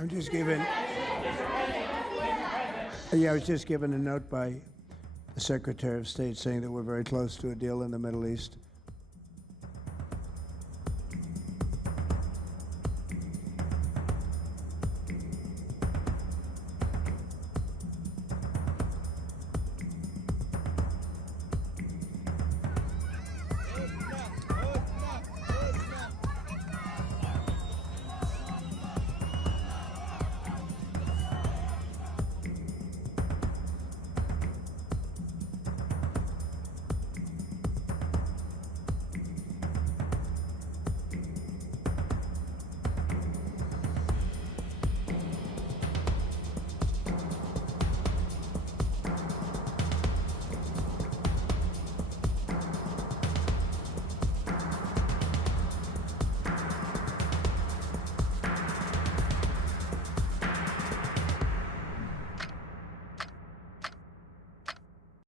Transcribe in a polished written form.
I'm just given. Yeah, I was just given a note by the Secretary of State saying that we're very close to a deal in the Middle East.